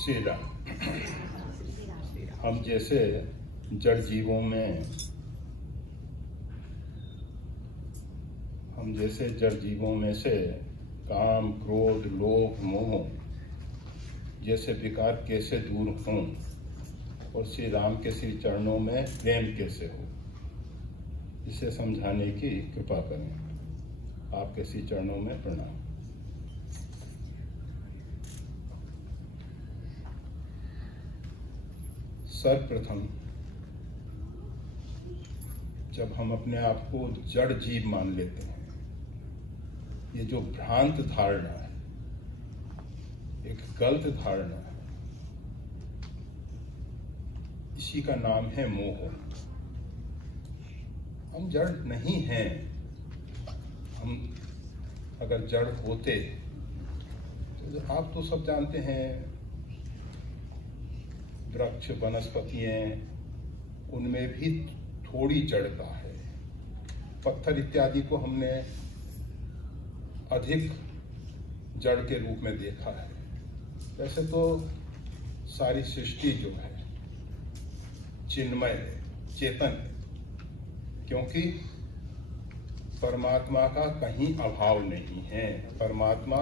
श्री राम। हम जैसे जड़ जीवों में से काम, क्रोध, लोभ, मोह जैसे विकार कैसे दूर हों और श्री राम के श्री चरणों में प्रेम कैसे हो, इसे समझाने की कृपा करें। आपके श्री चरणों में प्रणाम। सर्वप्रथम जब हम अपने आप को जड़ जीव मान लेते हैं, ये जो भ्रांत धारणा है, एक गलत धारणा है, इसी का नाम है मोह। हम जड़ नहीं हैं। हम अगर जड़ होते तो आप तो सब जानते हैं, वृक्ष, वनस्पतियां, उनमें भी थोड़ी जड़ता है। पत्थर इत्यादि को हमने अधिक जड़ के रूप में देखा है। वैसे तो सारी सृष्टि जो है चिन्मय है, चेतन है, क्योंकि परमात्मा का कहीं अभाव नहीं है। परमात्मा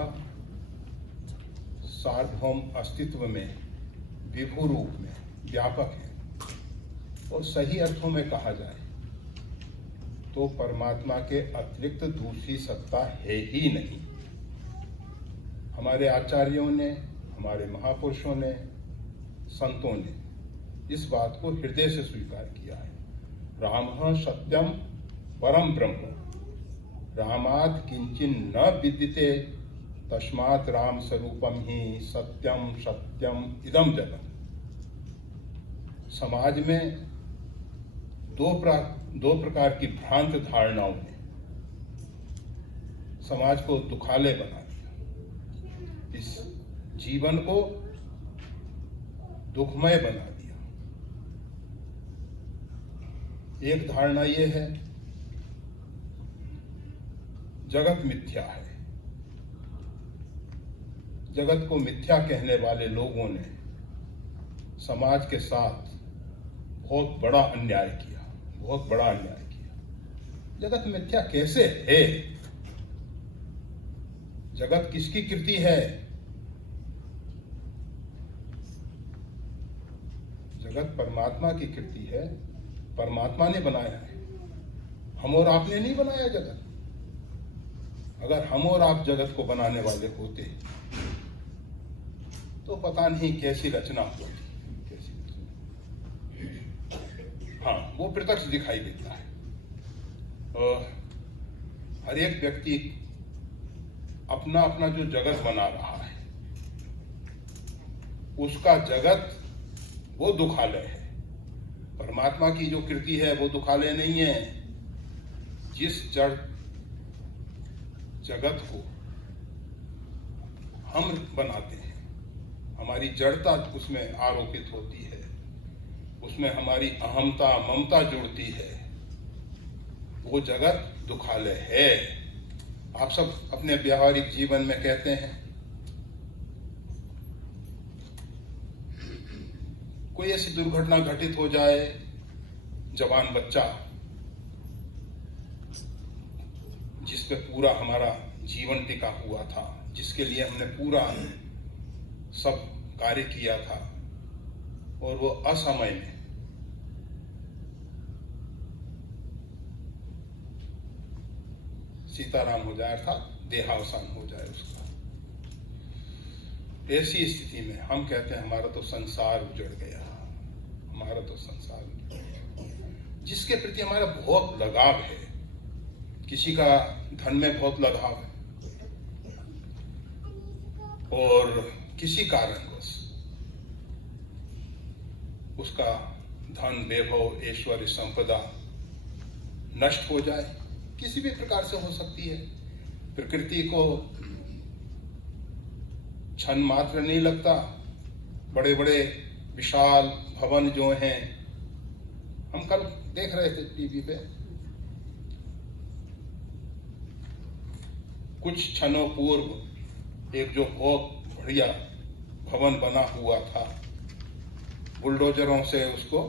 सार्वभौम अस्तित्व में, विभु रूप में व्यापक है। और सही अर्थों में कहा जाए तो परमात्मा के अतिरिक्त दूसरी सत्ता है ही नहीं। हमारे आचार्यों ने, हमारे महापुरुषों ने, संतों ने इस बात को हृदय से स्वीकार किया है। रामः सत्यम परम ब्रह्म, रामात् किंचिन न विद्यते, तस्मात् राम स्वरूपम ही सत्यम सत्यम इदम जगत। समाज में दो प्रकार की भ्रांत धारणाओं ने समाज को दुखालय बना दिया, इस जीवन को दुखमय बना दिया। एक धारणा ये है, जगत मिथ्या है। जगत को मिथ्या कहने वाले लोगों ने समाज के साथ बहुत बड़ा अन्याय किया। जगत मिथ्या कैसे है? जगत किसकी कृति है? जगत परमात्मा की कृति है। परमात्मा ने बनाया है। हम और आपने नहीं बनाया जगत। अगर हम और आप जगत को बनाने वाले होते तो पता नहीं कैसी रचना होती। हाँ, वो प्रत्यक्ष दिखाई देता है। हर एक व्यक्ति अपना अपना जो जगत बना रहा है, उसका जगत वो दुखालय है। परमात्मा की जो कृति है वो दुखालय नहीं है। जिस जड़ जगत को हम बनाते हैं, हमारी जड़ता उसमें आरोपित होती है, उसमें हमारी अहमता, ममता जुड़ती है, वो जगत दुखालय है। आप सब अपने व्यावहारिक जीवन में कहते हैं, कोई ऐसी दुर्घटना घटित हो जाए, जवान बच्चा जिस पे पूरा हमारा जीवन टिका हुआ था, जिसके लिए हमने पूरा सब कार्य किया था, और वो असमय में सीताराम हो जाए, अर्थात देहावसान हो जाए उसका। ऐसी स्थिति में हम कहते हैं हमारा तो संसार उजड़ गया, हमारा तो संसार उजड़ गया। जिसके प्रति हमारा बहुत लगाव है, किसी का धन में बहुत लगाव है और किसी कारणवश उसका धन, वैभव, ऐश्वर्य, संपदा नष्ट हो जाए, किसी भी प्रकार से हो सकती है। प्रकृति को क्षण मात्र नहीं लगता। बड़े बड़े विशाल भवन जो हैं, हम कल देख रहे थे टीवी पे, कुछ क्षणों पूर्व एक जो बहुत बढ़िया भवन बना हुआ था, बुलडोजरों से उसको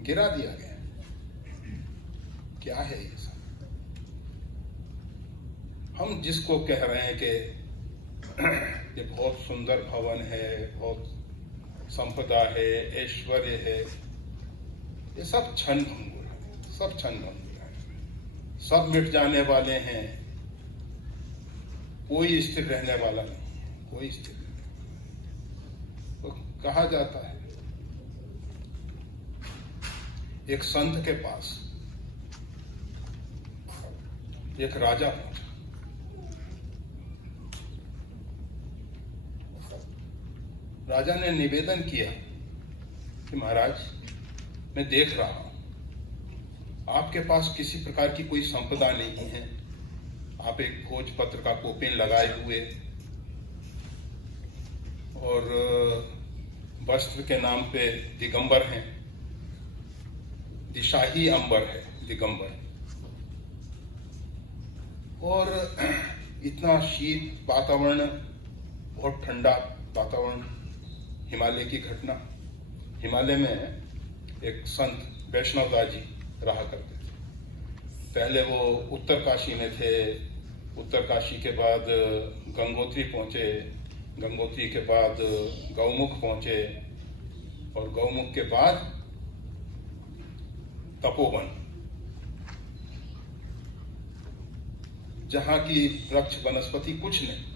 गिरा दिया गया। क्या है ये सब? हम जिसको कह रहे हैं कि ये बहुत सुंदर भवन है, बहुत संपदा है, ऐश्वर्य है, ये सब क्षण भंगुर है, सब क्षण भंगुर है, सब मिट जाने वाले हैं, कोई स्थिर रहने वाला नहीं है, कोई स्थिर नहीं। तो कहा जाता है एक संत के पास एक राजा पहुंचा। राजा ने निवेदन किया कि महाराज, मैं देख रहा हूं आपके पास किसी प्रकार की कोई संपदा नहीं है, आप एक भोजपत्र का कोपेन लगाए हुए और वस्त्र के नाम पे दिगंबर हैं, दिशाही अंबर है दिगंबर, और इतना शीत वातावरण, बहुत ठंडा वातावरण, हिमालय की घटना। हिमालय में एक संत वैष्णवदास जी रहा करते थे। पहले वो उत्तर काशी में थे, उत्तर काशी के बाद गंगोत्री पहुंचे, गंगोत्री के बाद गौमुख पहुंचे, और गौमुख के बाद तपोवन, जहां की वृक्ष वनस्पति कुछ नहीं।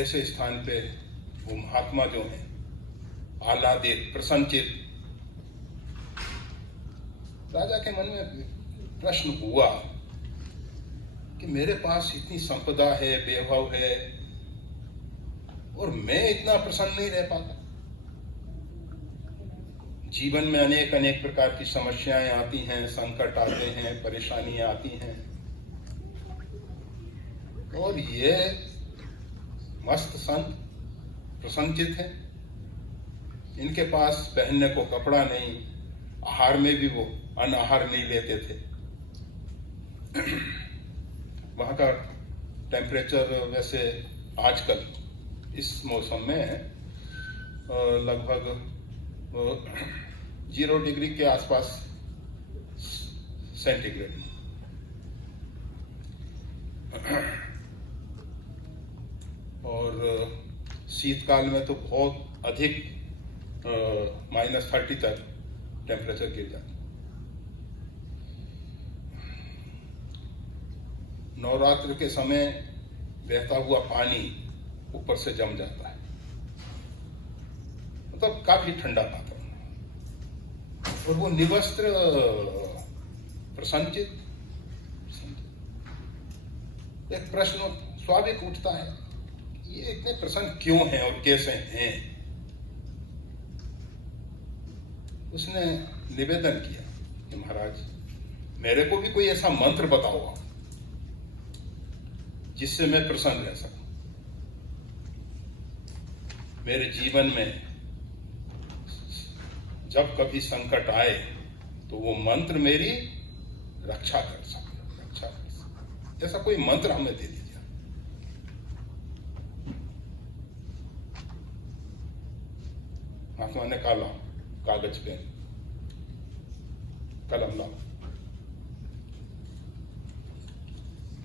ऐसे स्थान पे वो महात्मा जो हैं, आह्लादित, प्रसन्नचित। राजा के मन में प्रश्न हुआ कि मेरे पास इतनी संपदा है, वैभव है, और मैं इतना प्रसन्न नहीं रह पाता। जीवन में अनेक अनेक प्रकार की समस्याएं आती हैं, संकट आते हैं, परेशानियां आती हैं, और ये मस्त संत प्रसन्नचित है। इनके पास पहनने को कपड़ा नहीं, आहार में भी वो अनाहार नहीं लेते थे। वहां का टेम्परेचर वैसे आजकल इस मौसम में लगभग 0 डिग्री के आसपास सेंटीग्रेड। और शीतकाल में तो बहुत अधिक -30 तक टेम्परेचर गिर जाता। नवरात्र के समय बहता हुआ पानी ऊपर से जम जाता है, मतलब काफी ठंडा वातावरण, और वो निवस्त्र प्रसन्नचित। एक प्रश्न स्वाभाविक उठता है, ये इतने प्रसन्न क्यों हैं और कैसे हैं? उसने निवेदन किया कि महाराज, मेरे को भी कोई ऐसा मंत्र बताओ जिससे मैं प्रसन्न रह सकूं। मेरे जीवन में जब कभी संकट आए तो वो मंत्र मेरी रक्षा कर सके, रक्षा कर सके। ऐसा कोई मंत्र हमें दे दीजिए। महात्मा ने कहा, कागज पेन कलम लाओ।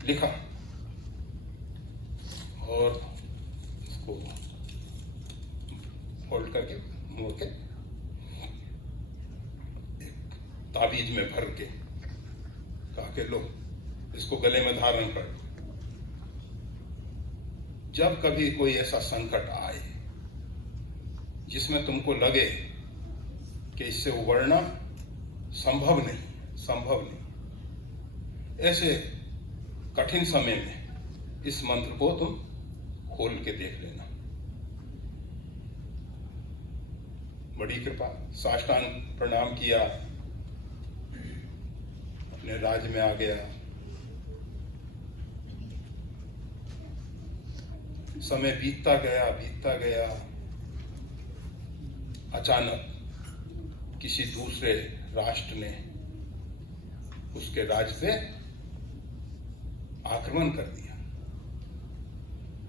लिखा और इसको फोल्ड करके मोड़ के एक ताबीज में भर के कहा कि लो, इसको गले में धारण कर। जब कभी कोई ऐसा संकट आए जिसमें तुमको लगे कि इससे उबरना संभव नहीं, ऐसे कठिन समय में इस मंत्र को तुम खोल के देख लेना। बड़ी कृपा, साष्टांग प्रणाम किया, अपने राज्य में आ गया। समय बीतता गया। अचानक किसी दूसरे राष्ट्र ने उसके राज्य पे आक्रमण कर दिया।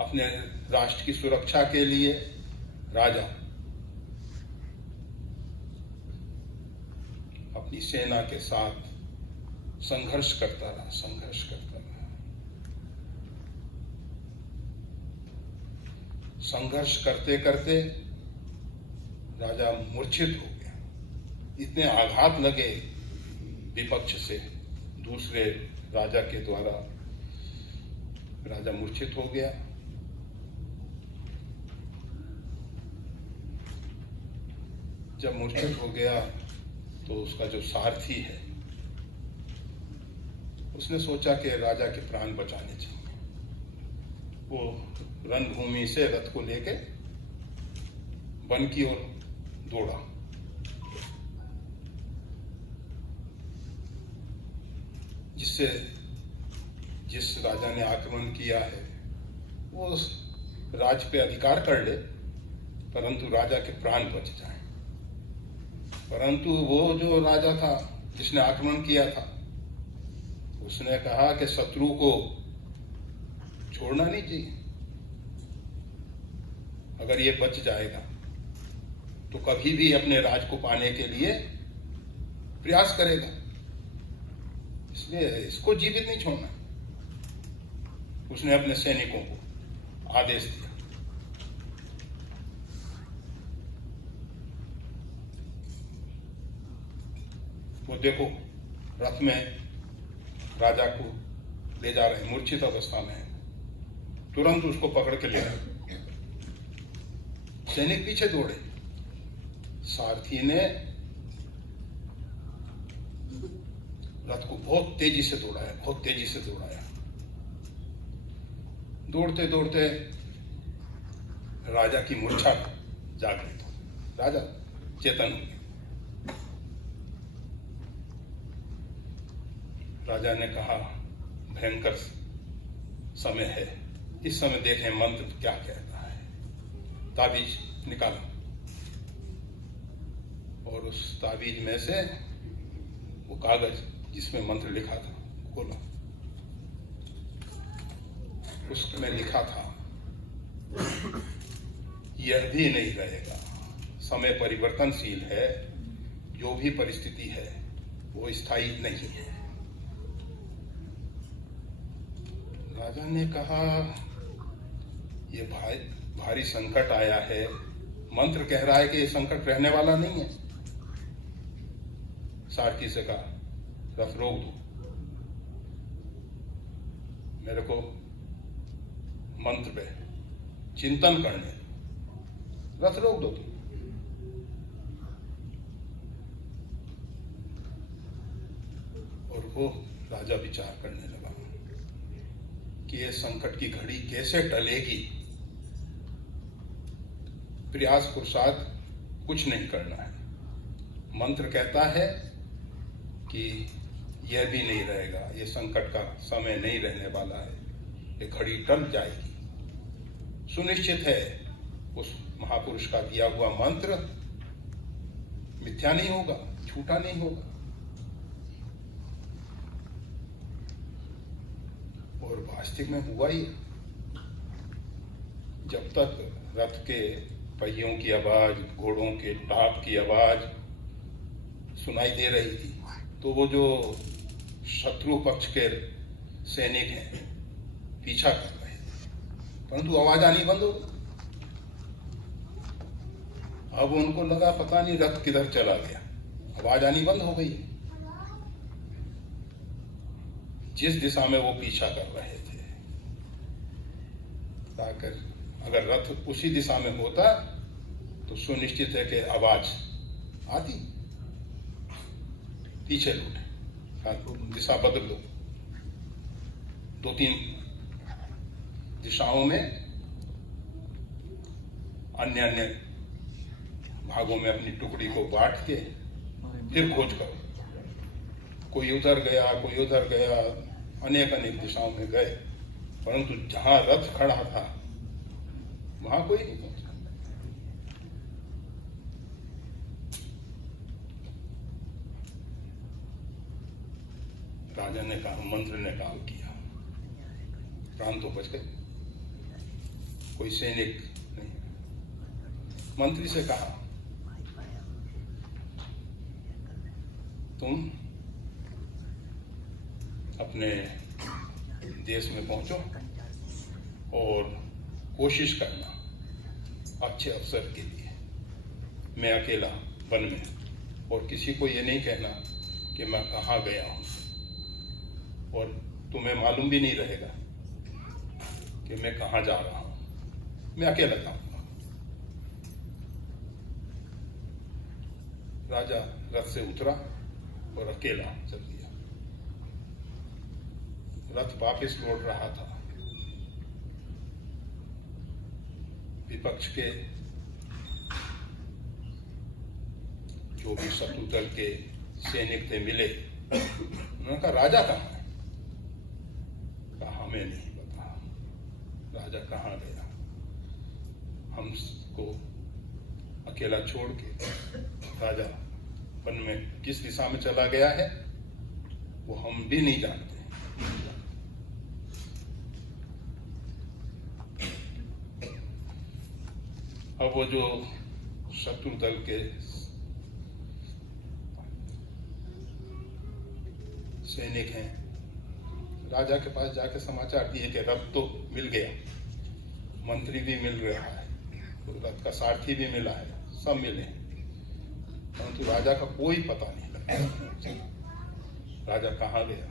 अपने राष्ट्र की सुरक्षा के लिए राजा अपनी सेना के साथ संघर्ष करता रहा। संघर्ष करते करते राजा मूर्छित हो गया। इतने आघात लगे विपक्ष से दूसरे राजा के द्वारा, राजा मूर्छित हो गया। जब मूर्छित हो गया तो उसका जो सारथी है उसने सोचा कि राजा के प्राण बचाने चाहिए। वो रणभूमि से रथ को लेके वन की ओर दौड़ा। जिससे जिस राजा ने आक्रमण किया है वो उस राज पे अधिकार कर ले, परंतु राजा के प्राण बच जाए। परंतु वो जो राजा था जिसने आक्रमण किया था, उसने कहा कि शत्रु को छोड़ना नहीं चाहिए। अगर ये बच जाएगा तो कभी भी अपने राज को पाने के लिए प्रयास करेगा, इसलिए इसको जीवित नहीं छोड़ना। उसने अपने सैनिकों को आदेश दिया। वो देखो रथ में राजा को ले जा रहे हैं, मूर्छित अवस्था में है। तुरंत उसको पकड़ के ले आए। सैनिक पीछे दौड़े। सारथी ने रथ को बहुत तेजी से दौड़ाया। दौड़ते दौड़ते राजा की मूर्छा जागृत हो। राजा चेतन हो गए। राजा ने कहा भयंकर समय है, इस समय देखें मंत्र क्या कहता है। ताबीज निकाला और उस ताबीज में से वो कागज जिसमें मंत्र लिखा था खोला। उसमें लिखा था यह भी नहीं रहेगा, समय परिवर्तनशील है, जो भी परिस्थिति है वो स्थायी नहीं है। राजा ने कहा ये भारी संकट आया है, मंत्र कह रहा है कि ये संकट रहने वाला नहीं है। सारथी से कहा रथ रोक दो, मेरे को मंत्र पे चिंतन करने, रथ रोक दो। और वो राजा विचार करने लगा कि ये संकट की घड़ी कैसे टलेगी। प्रयास पुरुषार्थ कुछ नहीं करना है। मंत्र कहता है कि यह भी नहीं रहेगा, ये संकट का समय नहीं रहने वाला है, ये घड़ी टल जाएगी। सुनिश्चित है उस महापुरुष का दिया हुआ मंत्र मिथ्या नहीं होगा, झूठा नहीं होगा। और वास्तविक में हुआ ही। जब तक रथ के पहियों की आवाज, घोड़ों के टाप की आवाज सुनाई दे रही थी, तो वो जो शत्रु पक्ष के सैनिक हैं पीछा कर रहे थे, परंतु आवाज आनी बंद हो गई। अब उनको लगा पता नहीं रथ किधर चला गया, आवाज आनी बंद हो गई। जिस दिशा में वो पीछा कर रहे थे, ताकि अगर रथ उसी दिशा में होता तो सुनिश्चित है कि आवाज आती। पीछे लौटे, दिशा बदल दो। 2-3 दिशाओं में अन्य अन्य भागों में अपनी टुकड़ी को बांट के फिर खोज करो। कोई उधर गया, कोई उधर गया, अनेक अनेक दिशाओं में गए, परंतु जहां रथ खड़ा था वहां कोई नहीं पहुंचा। राजा ने कहा मंत्र ने काम किया। प्राण तो बच गए, कोई सैनिक नहीं। मंत्री से कहा, तुम अपने देश में पहुंचो और कोशिश करना अच्छे अवसर के लिए। मैं अकेला वन में, और किसी को ये नहीं कहना कि मैं कहाँ गया हूँ, और तुम्हें मालूम भी नहीं रहेगा कि मैं कहाँ जा रहा हूँ। मैं अकेला जाऊंगा। राजा रथ से उतरा और अकेला चल दिया। रथ वापस लौट रहा था। विपक्ष के जो भी शत्रु दल के सैनिक थे मिले, उन्होंने कहा, राजा कहाँ है? कहा, हमें नहीं पता राजा कहाँ गया। हमको अकेला छोड़ के राजा वन में किस दिशा में चला गया है वो हम भी नहीं जानते। अब वो जो शत्रु दल के सैनिक हैं, राजा के पास जाके समाचार दिए कि रथ तो मिल गया, मंत्री भी मिल रहा है, रथ का सारथी भी मिला है, सब मिले, परंतु राजा का कोई पता नहीं लगा। राजा कहाँ गया?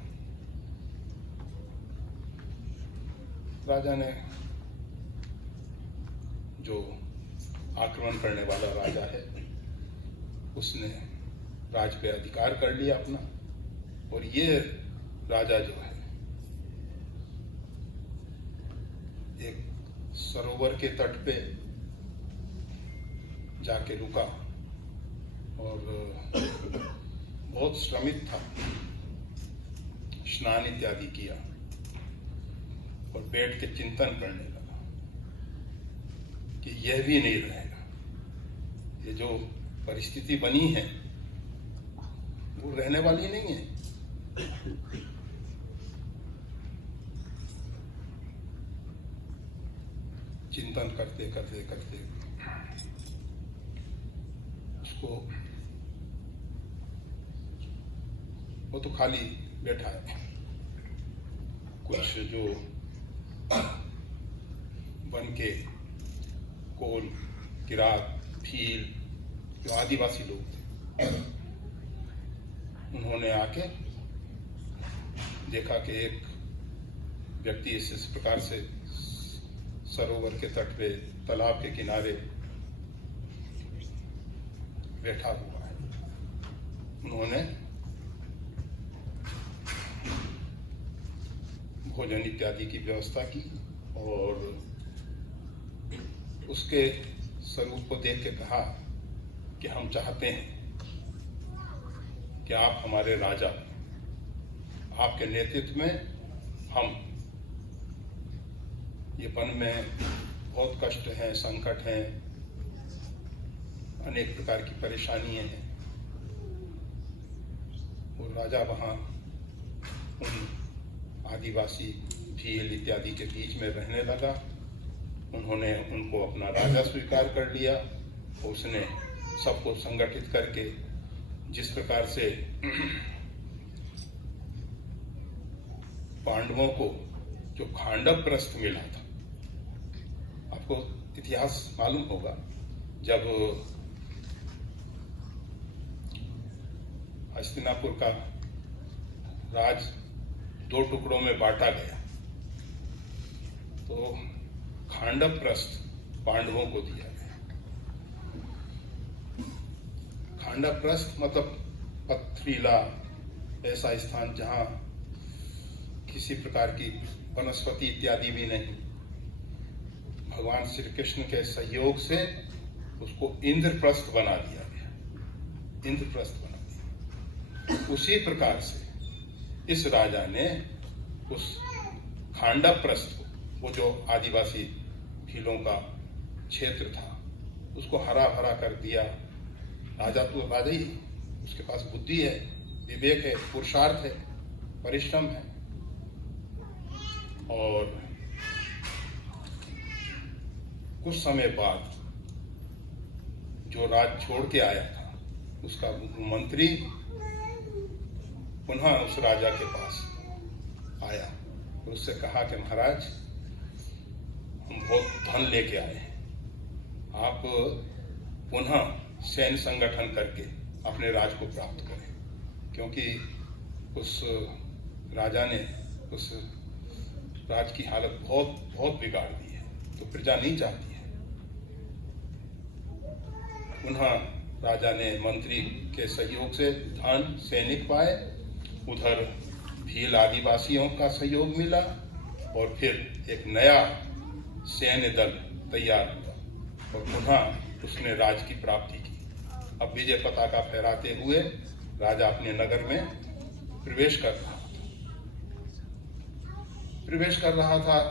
राजा ने, जो आक्रमण करने वाला राजा है, उसने राज पे अधिकार कर लिया अपना, और ये राजा जो है एक सरोवर के तट पे जाके रुका और बहुत श्रमित था, स्नान इत्यादि किया और बैठ के चिंतन करने लगा कि यह भी नहीं रहेगा, ये जो परिस्थिति बनी है वो रहने वाली नहीं है। चिंतन करते करते करते उसको, वो तो खाली बैठा है, कुछ जो वन के कोल, किरात, भील, जो आदिवासी लोग थे, उन्होंने आके देखा कि एक व्यक्ति इस प्रकार से सरोवर के तट पे, तालाब के किनारे बैठा हुआ है। उन्होंने भोजन इत्यादि की व्यवस्था की और उसके स्वरूप को देख के कहा कि हम चाहते हैं कि आप हमारे राजा, आपके नेतृत्व में हम, ये वन में बहुत कष्ट हैं, संकट हैं, अनेक प्रकार की परेशानियां हैं, और राजा वहां उन आदिवासी भील इत्यादि के बीच में रहने लगा। उन्होंने उनको अपना राजा स्वीकार कर लिया और उसने सबको संगठित करके, जिस प्रकार से पांडवों को जो खांडव प्रस्थ मिला था, आपको इतिहास मालूम होगा, जब हस्तिनापुर का राज 2 टुकड़ों में बांटा गया तो खांडव प्रस्थ पांडवों को दिया गया। खांडव प्रस्थ मतलब पथरीला ऐसा स्थान जहां किसी प्रकार की वनस्पति इत्यादि भी नहीं। भगवान श्री कृष्ण के सहयोग से उसको इंद्रप्रस्थ बना दिया गया, इंद्रप्रस्थ बना दिया। उसी प्रकार से इस राजा ने उस खांडव प्रस्थ को, वो जो आदिवासी भीलों का क्षेत्र था, उसको हरा भरा कर दिया। राजा तो राजा ही, उसके पास बुद्धि है, विवेक है, पुरुषार्थ है, परिश्रम है, और कुछ समय बाद जो राज छोड़ के आया था उसका मंत्री पुनः उस राजा के पास आया और उससे कहा कि महाराज, हम बहुत धन लेके आए हैं, आप पुनः सैन्य संगठन करके अपने राज को प्राप्त करें, क्योंकि उस राजा ने उस राज की हालत बहुत बहुत बिगाड़ दी है, तो प्रजा नहीं चाहती है। पुनः राजा ने मंत्री के सहयोग से धन सैनिक पाए, उधर भील आदिवासियों का सहयोग मिला और फिर एक नया सैन्य दल तैयार हुआ और पुनः उसने राज की प्राप्ति की। अब विजय पताका फहराते हुए राजा अपने नगर में प्रवेश कर रहा था।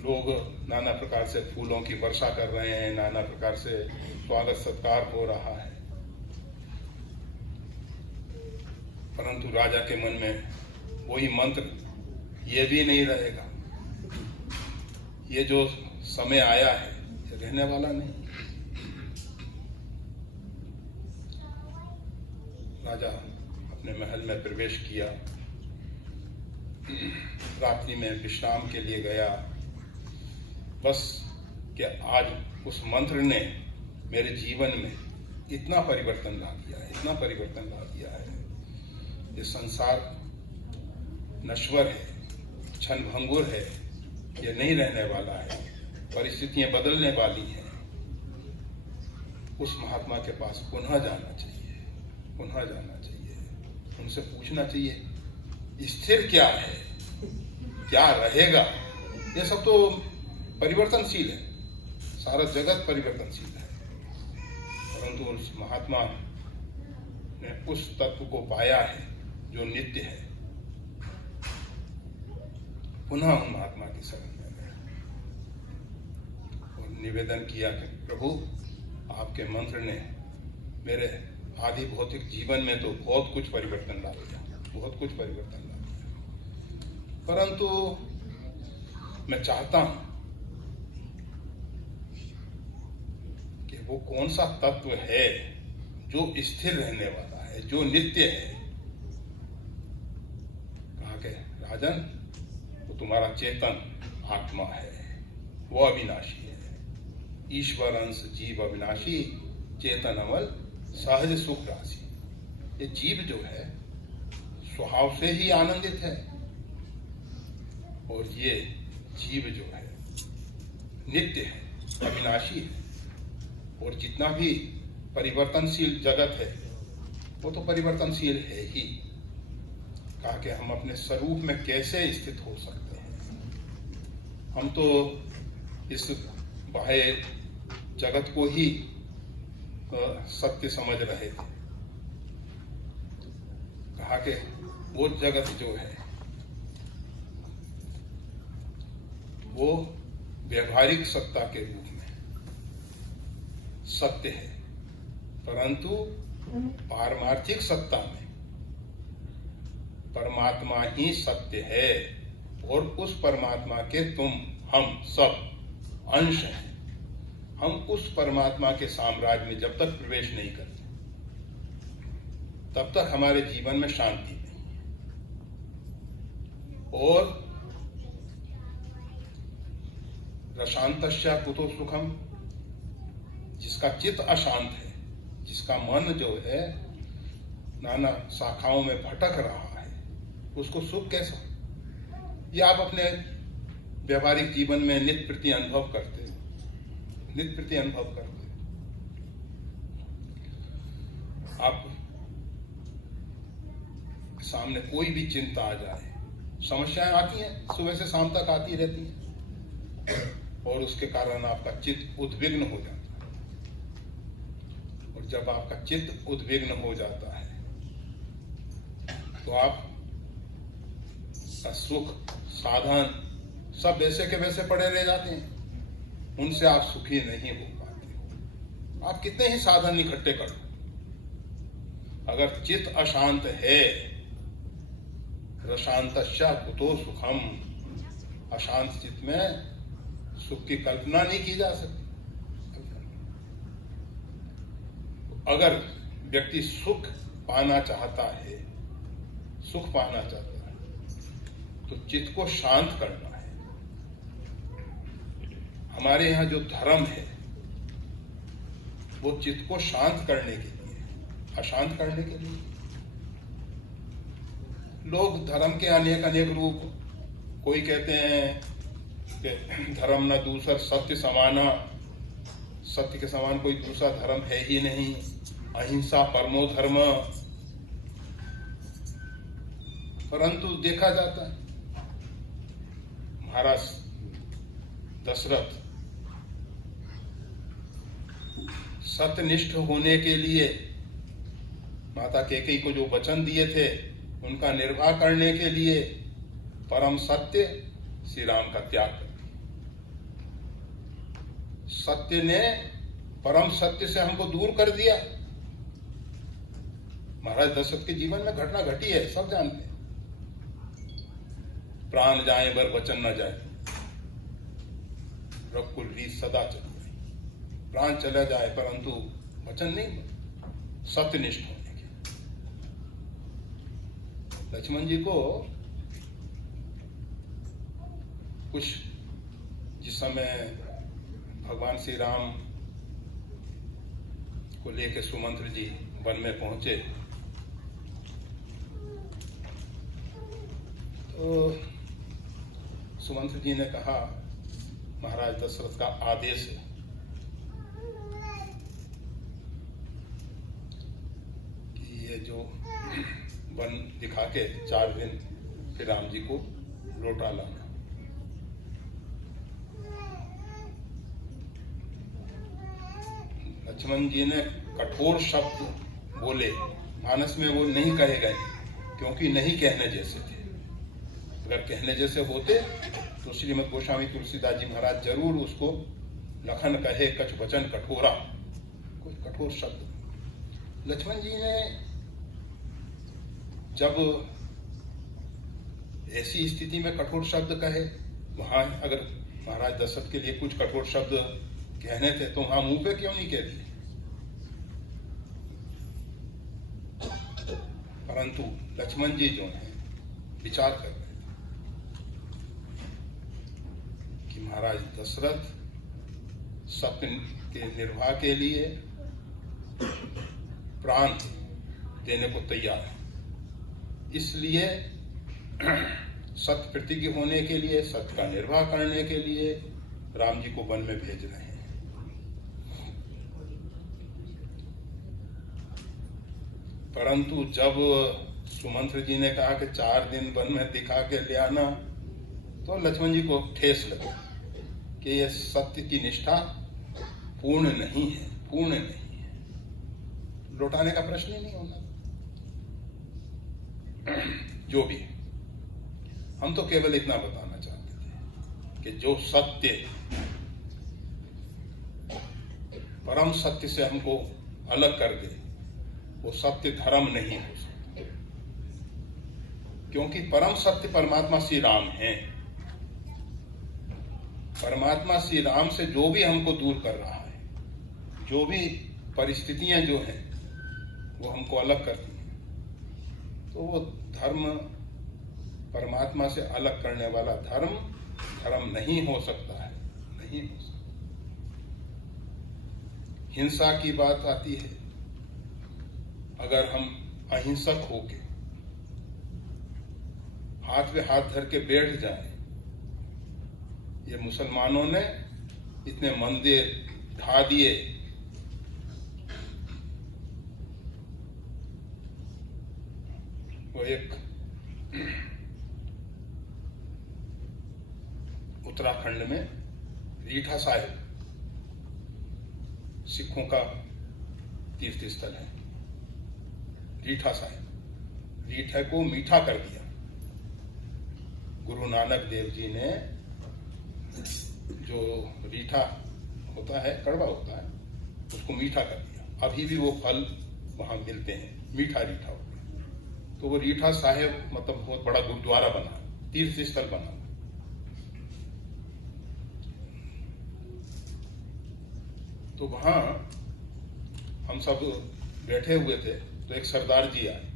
लोग नाना प्रकार से फूलों की वर्षा कर रहे हैं, नाना प्रकार से स्वागत सत्कार हो रहा है, परंतु राजा के मन में वही मंत्र, ये भी नहीं रहेगा, ये जो समय आया है ये रहने वाला नहीं। राजा अपने महल में प्रवेश किया, रात्रि में विश्राम के लिए गया, बस कि आज उस मंत्र ने मेरे जीवन में इतना परिवर्तन ला दिया है, इतना परिवर्तन ला दिया है। ये संसार नश्वर है, क्षणभंगुर है, ये नहीं रहने वाला है, परिस्थितियां बदलने वाली हैं। उस महात्मा के पास पुनः जाना चाहिए, पुनः जाना चाहिए, उनसे पूछना चाहिए स्थिर क्या है, क्या रहेगा। ये सब तो परिवर्तनशील है, सारा जगत परिवर्तनशील है, परंतु उस महात्मा ने उस तत्व को पाया है जो नित्य है। पुनः उन महात्मा की शरण में गया और निवेदन किया कि प्रभु, आपके मंत्र ने मेरे आदि भौतिक जीवन में तो बहुत कुछ परिवर्तन ला दिया, बहुत कुछ परिवर्तन ला दिया, परंतु मैं चाहता हूं कि वो कौन सा तत्व है जो स्थिर रहने वाला है, जो नित्य है। कहा कि राजन, वो तुम्हारा चेतन आत्मा है, वो अविनाशी है। ईश्वर अंश जीव अविनाशी, चेतन अमल सहज सुख राशि। ये जीव जो है स्वभाव से ही आनंदित है और ये जीव जो है नित्य है, अविनाशी है, और जितना भी परिवर्तनशील जगत है वो तो परिवर्तनशील है ही। कहा कि हम अपने स्वरूप में कैसे स्थित हो सकते हैं। हम तो इस बाह्य जगत को ही सत्य समझ रहे थे। कहा कि वो जगत जो है वो व्यवहारिक सत्ता के रूप में सत्य है, परंतु पारमार्थिक सत्ता में परमात्मा ही सत्य है और उस परमात्मा के तुम हम सब अंश हैं। हम उस परमात्मा के साम्राज्य में जब तक प्रवेश नहीं करते तब तक हमारे जीवन में शांति नहीं है। और रशांतस्य कुतो सुखम, जिसका चित्त अशांत है, जिसका मन जो है नाना शाखाओं में भटक रहा है, उसको सुख कैसा। ये आप अपने व्यवहारिक जीवन में नित्य प्रति अनुभव करते हो, नित्य प्रति अनुभव करते हो। आप सामने कोई भी चिंता आ जाए, समस्याएं आती हैं, सुबह से शाम तक आती रहती हैं, और उसके कारण आपका चित्त उद्विग्न हो जाता है। और जब आपका चित्त उद्विग्न हो जाता है तो आप का सुख साधन सब वैसे के वैसे पड़े रह जाते हैं, उनसे आप सुखी नहीं हो पाते हो। आप कितने ही साधन इकट्ठे कर लो, अगर चित्त अशांत है, रशांतस्य कुतो सुखम, अशांत चित्त में सुख की कल्पना नहीं की जा सकती। अगर व्यक्ति सुख पाना चाहता है, सुख पाना चाहता है, तो चित्त को शांत करना है। हमारे यहाँ जो धर्म है वो चित्त को शांत करने के लिए, अशांत करने के लिए। लोग धर्म के अनेक अनेक रूप, कोई कहते हैं कि धर्म न दूसर सत्य समाना, सत्य के समान कोई दूसरा धर्म है ही नहीं, अहिंसा परमो धर्म। परंतु देखा जाता है महाराज दशरथ सत्यनिष्ठ होने के लिए माता कैकेयी को जो वचन दिए थे उनका निर्वाह करने के लिए परम सत्य श्री राम का त्याग कर दिया। सत्य ने परम सत्य से हमको दूर कर दिया। महाराज दशरथ के जीवन में घटना घटी है, सब जानते हैं। प्राण जाए बर वचन न जाए, रघुकुल रीत सदा चली रही। प्राण चला जाए परंतु वचन नहीं, सत्यनिष्ठ होने के। लक्ष्मण जी को कुछ जिस समय भगवान श्री राम को लेकर सुमंत्र जी वन में पहुंचे तो सुमंत्र जी ने कहा महाराज दशरथ का आदेश है कि ये जो वन दिखा के 4 दिन फिर राम जी को लौटा लाना। लक्ष्मण जी ने कठोर शब्द बोले, मानस में वो नहीं कहे गए क्योंकि नहीं कहने जैसे थे। अगर कहने जैसे होते तो श्रीमद् गोस्वामी तुलसीदास जी महाराज जरूर उसको लखन कहे कछ वचन कठोरा, कुछ कठोर शब्द। लक्ष्मण जी ने जब ऐसी स्थिति में कठोर शब्द कहे, वहां अगर महाराज दशरथ के लिए कुछ कठोर शब्द कहने थे तो वहां मुंह पे क्यों नहीं कह दिए। परंतु लक्ष्मण जी जो है विचार कर रहे कि महाराज दशरथ सत्य के निर्वाह के लिए प्राण देने को तैयार है, इसलिए सत्य प्रतिज्ञ होने के लिए, सत्य का निर्वाह करने के लिए राम जी को वन में भेज रहे हैं। परंतु जब सुमंत्र जी ने कहा कि 4 दिन वन में दिखा के ले आना, तो लक्ष्मण जी को ठेस लगा कि यह सत्य की निष्ठा पूर्ण नहीं है, पूर्ण नहीं है, लौटाने का प्रश्न ही नहीं होना। जो भी हम तो केवल इतना बताना चाहते थे कि जो सत्य परम सत्य से हमको अलग कर दे वो सत्य धर्म नहीं हो सकता, क्योंकि परम सत्य परमात्मा श्री राम हैं। परमात्मा श्री राम से जो भी हमको दूर कर रहा है, जो भी परिस्थितियां जो हैं वो हमको अलग करती हैं, तो वो धर्म परमात्मा से अलग करने वाला धर्म धर्म नहीं हो सकता है, नहीं हो सकता। हिंसा की बात आती है, अगर हम अहिंसक होके हाथ पे हाथ धर के बैठ जाएं, ये मुसलमानों ने इतने मंदिर ढा दिए, वो एक उत्तराखंड में रीठा साहिब सिखों का तीर्थ स्थल है। रीठा साहिब, रीठा को मीठा कर दिया। गुरु नानक देव जी ने जो रीठा होता है, कड़वा होता है, उसको मीठा कर दिया। अभी भी वो फल वहां मिलते हैं, मीठा रीठा होता है। तो वो रीठा साहिब मतलब बहुत बड़ा गुरुद्वारा बना, तीर्थ स्थल बना। तो वहां हम सब बैठे हुए थे, तो एक सरदार जी आए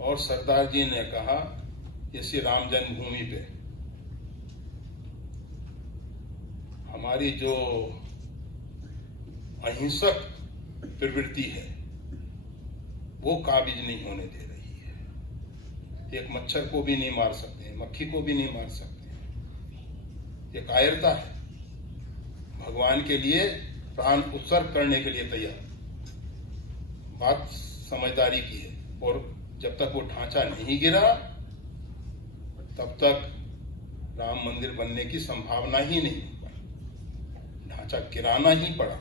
और सरदार जी ने कहा, ये श्री राम जन्मभूमि पे हमारी जो अहिंसक प्रवृत्ति है वो काबिज नहीं होने दे रही है। एक मच्छर को भी नहीं मार सकते, मक्खी को भी नहीं मार सकते। ये कायरता है। भगवान के लिए प्राण उत्सर्ग करने के लिए तैयार। बात समझदारी की है। और जब तक वो ढांचा नहीं गिरा तब तक राम मंदिर बनने की संभावना ही नहीं। ढांचा गिराना ही पड़ा।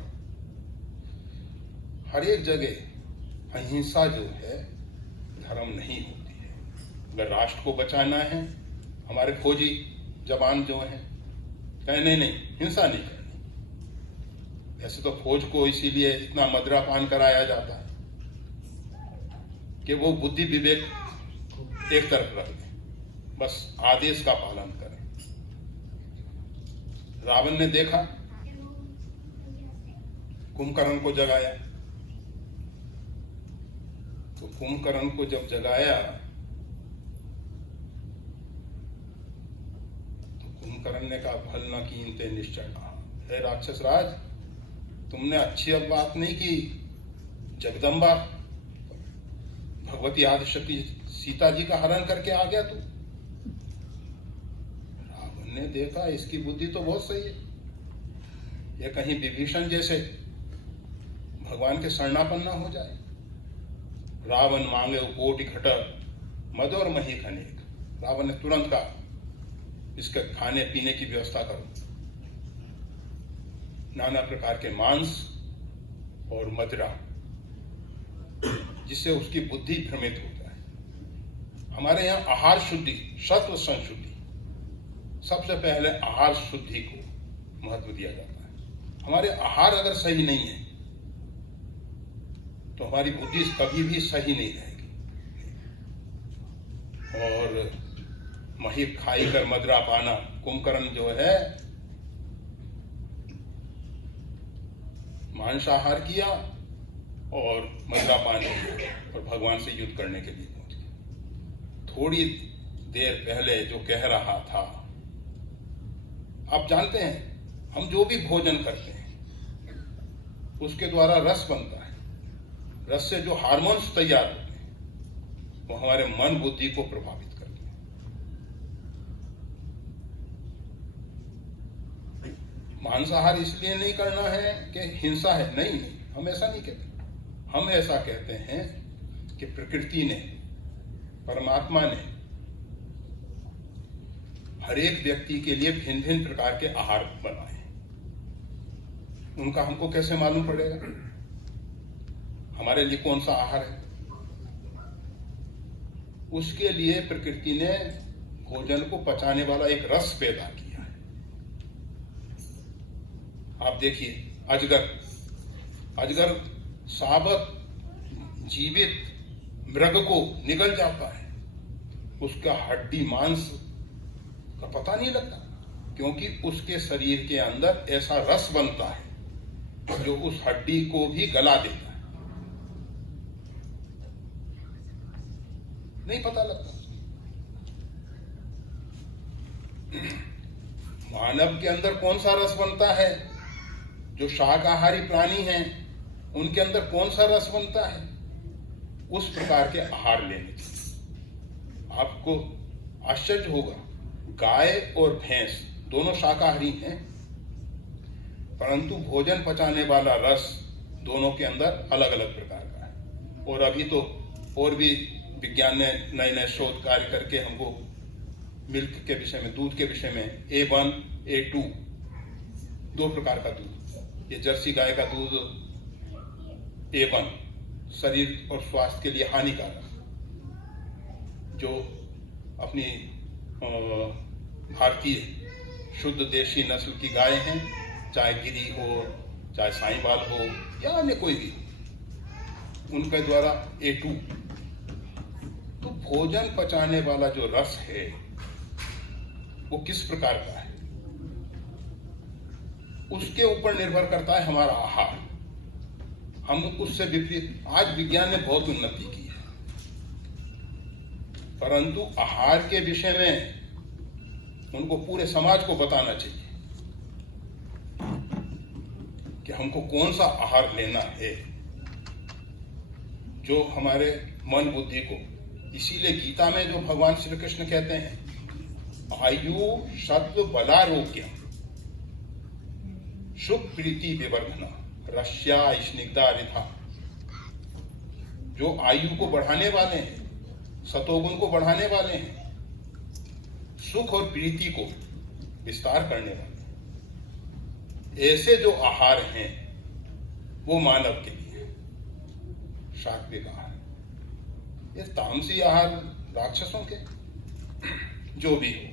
हर एक जगह अहिंसा जो है धर्म नहीं होती है। अगर राष्ट्र को बचाना है, हमारे फौजी जवान जो हैं कहे नहीं हिंसा नहीं करनी। ऐसे तो फौज को इसीलिए इतना मदिरापान कराया जाता है कि वो बुद्धि विवेक एक तरफ रख दें, बस आदेश का पालन करें। रावण ने देखा, कुंभकर्ण को जगाया, तो कुंभकर्ण को जब जगाया तो कुंभकर्ण ने कहा, भल न कीनते निश्चय कहा, हे राक्षस राज, तुमने अच्छी अब बात नहीं की। जगदम्बा भगवती आदिशक्ति सीता जी का हरण करके आ गया तू। रावण ने देखा इसकी बुद्धि तो बहुत सही है, ये कहीं विभीषण जैसे भगवान के शरणापन्न हो जाए। रावण मांगे कोटि घटक मद और मही खनेक। रावण ने तुरंत कहा, इसके खाने पीने की व्यवस्था करो। नाना प्रकार के मांस और मदिरा, जिससे उसकी बुद्धि भ्रमित हो जाए। हमारे यहाँ आहार शुद्धि, सत्व संशुद्धि, सबसे पहले आहार शुद्धि को महत्व दिया जाता है। हमारे आहार अगर सही नहीं है तो हमारी बुद्धि कभी भी सही नहीं रहेगी। और मही खाई कर मदिरा पाना, कुंभकर्ण जो है मांसाहार किया और मदिरा पान किया और भगवान से युद्ध करने के लिए पहुंच गया। थोड़ी देर पहले जो कह रहा था, आप जानते हैं हम जो भी भोजन करते हैं उसके द्वारा रस बनता है। रस से जो हार्मोन्स तैयार होते हैं वो हमारे मन बुद्धि को प्रभावित करते हैं। मांसाहार इसलिए नहीं करना है कि हिंसा है, नहीं, हम ऐसा नहीं कहते। हम ऐसा कहते हैं कि प्रकृति ने, परमात्मा ने हर एक व्यक्ति के लिए भिन्न भिन्न प्रकार के आहार बनाए हैं। उनका हमको कैसे मालूम पड़ेगा हमारे लिए कौन सा आहार है? उसके लिए प्रकृति ने भोजन को पचाने वाला एक रस पैदा किया है। आप देखिए, अजगर साबत जीवित मृग को निगल जाता है, उसका हड्डी मांस का पता नहीं लगता, क्योंकि उसके शरीर के अंदर ऐसा रस बनता है जो उस हड्डी को भी गला देता है। नहीं पता लगता। मानव के अंदर कौन सा रस बनता है? जो शाकाहारी प्राणी हैं उनके अंदर कौन सा रस बनता है? उस प्रकार के आहार लेने चाहिए। आपको आश्चर्य होगा, गाय और भैंस दोनों शाकाहारी हैं, परंतु भोजन पचाने वाला रस दोनों के अंदर अलग अलग प्रकार का है। और अभी तो और भी विज्ञान ने नए नए शोध कार्य करके हमको मिल्क के विषय में, दूध के विषय में A1, A2 दो प्रकार का दूध, ये जर्सी गाय का दूध A1 शरीर और स्वास्थ्य के लिए हानिकारक, जो अपनी भारतीय शुद्ध देशी नस्ल की गाय हैं, चाहे गिरी हो, चाहे साईवाल हो या अन्य कोई भी, उनके द्वारा A2। तो भोजन पचाने वाला जो रस है वो किस प्रकार का है? उसके ऊपर निर्भर करता है हमारा आहार। हम उससे विपरीत, आज विज्ञान ने बहुत उन्नति की है, परंतु आहार के विषय में उनको पूरे समाज को बताना चाहिए कि हमको कौन सा आहार लेना है जो हमारे मन बुद्धि को। इसीलिए गीता में जो भगवान श्री कृष्ण कहते हैं, आयु सत्व बलारोग्य सुख प्रीति विवर्धना रस्या स्निग्धा रिथा, जो आयु को बढ़ाने वाले हैं, सतोगुण को बढ़ाने वाले हैं, सुख और प्रीति को विस्तार करने वाले, ऐसे जो आहार हैं वो मानव के लिए सात्विक आहार। ये तामसी आहार राक्षसों के जो भी हो।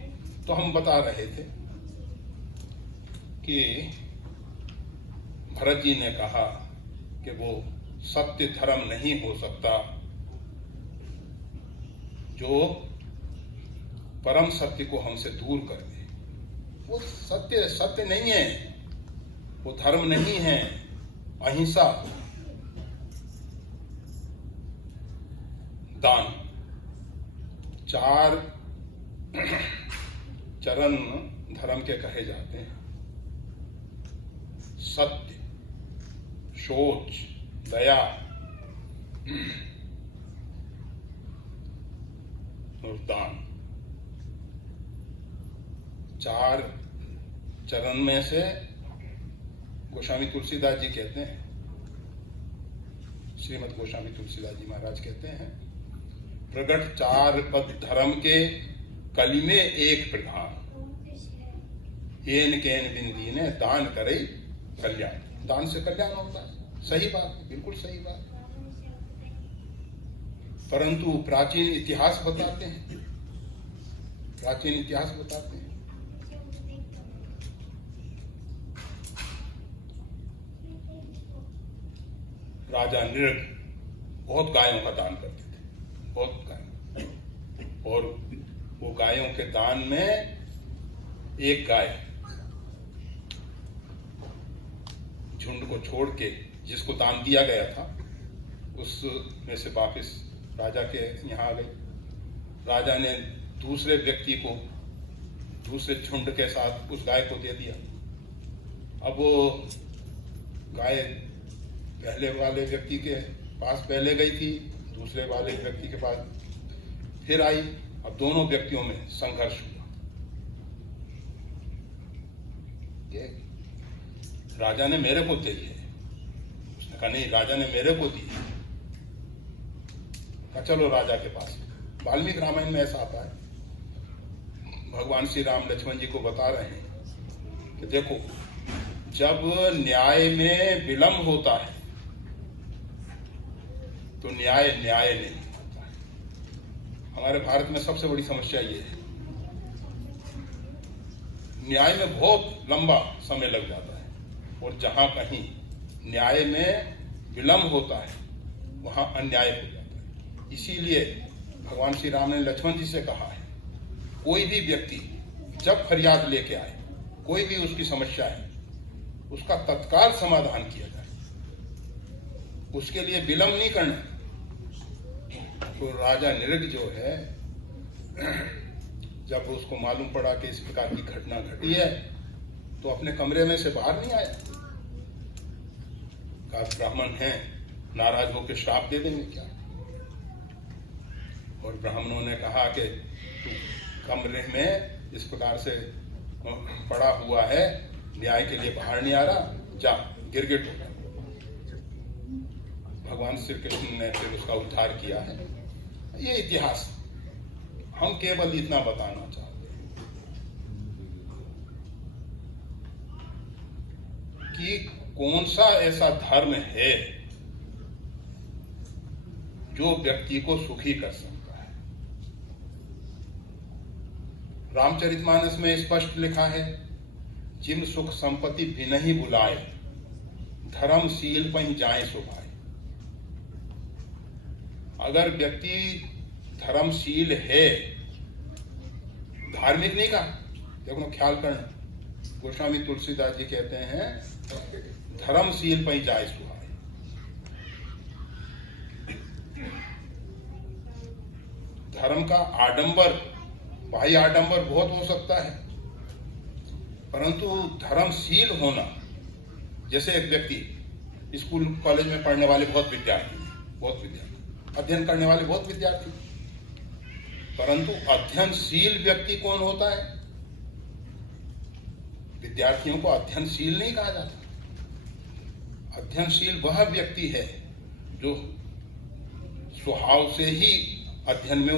तो हम बता रहे थे कि भरत जी ने कहा कि वो सत्य धर्म नहीं हो सकता जो परम सत्य को हमसे दूर कर दे। वो सत्य नहीं है, वो धर्म नहीं है। अहिंसा, दान, 4 चरण धर्म के कहे जाते हैं। सत्य, शौच, दया और दान, 4 चरण में से गोस्वामी तुलसीदास जी कहते हैं, श्रीमद गोस्वामी तुलसीदास जी महाराज कहते हैं, प्रगट 4 पद धर्म के कलिमे एक प्रधान, येन केन बिंदी ने दान करे कल्याण। दान से कल्याण होता है, सही बात, बिल्कुल सही बात। परंतु प्राचीन इतिहास बताते हैं, राजा नृग बहुत गायों का दान करते थे, बहुत गाय, और वो गायों के दान में एक गाय झुंड को छोड़ के जिसको दान दिया गया था उसमें से वापस राजा के यहाँ आ गई। राजा ने दूसरे व्यक्ति को दूसरे झुंड के साथ उस गाय को दे दिया। अब वो गाय पहले वाले व्यक्ति के पास पहले गई थी, दूसरे वाले व्यक्ति के पास फिर आई। अब दोनों व्यक्तियों में संघर्ष हुआ। राजा ने मेरे को दी है, उसने कहा नहीं, राजा ने मेरे को दी है। कहा चलो राजा के पास। वाल्मीकि रामायण में ऐसा आता है, भगवान श्री राम लक्ष्मण जी को बता रहे हैं कि देखो, जब न्याय में विलंब होता है तो न्याय नहीं होता है। हमारे भारत में सबसे बड़ी समस्या ये है, न्याय में बहुत लंबा समय लग जाता है, और जहां कहीं न्याय में विलंब होता है वहां अन्याय हो जाता है। इसीलिए भगवान श्री राम ने लक्ष्मण जी से कहा है, कोई भी व्यक्ति जब फरियाद लेके आए, कोई भी उसकी समस्या है, उसका तत्काल समाधान किया जाए, उसके लिए विलंब नहीं करना। तो राजा नृग जो है, जब उसको मालूम पड़ा कि इस प्रकार की घटना घटी है तो अपने कमरे में से बाहर नहीं आया। कहा ब्राह्मण हैं, नाराज होकर श्राप दे देंगे क्या? और ब्राह्मणों ने कहा कि तू कमरे में इस प्रकार से पड़ा हुआ है, न्याय के लिए बाहर नहीं आ रहा, जा गिरगिट हो जा। भगवान श्री कृष्ण ने फिर उसका उद्धार किया है। ये इतिहास, हम केवल इतना बताना चाहते हैं कि कौन सा ऐसा धर्म है जो व्यक्ति को सुखी कर सकता है। रामचरितमानस में स्पष्ट लिखा है, जिम सुख संपत्ति भी नहीं बुलाए, धर्मशील पहीं जाए सुभाए। अगर व्यक्ति धर्मशील है, धार्मिक नहीं कहा, देखो ख्याल करना, गोस्वामी तुलसीदास जी कहते हैं, धर्मशील पई जाय सुहाय। धर्म का आडंबर, बाह्य आडंबर बहुत हो सकता है, परंतु धर्मशील होना, जैसे एक व्यक्ति स्कूल कॉलेज में पढ़ने वाले बहुत विद्यार्थी, अध्ययन करने वाले बहुत विद्यार्थी, परंतु अध्ययनशील व्यक्ति कौन होता है? विद्यार्थियों को अध्ययनशील नहीं कहा जाता। अध्ययनशील वह व्यक्ति है जो स्वभाव से ही अध्ययन में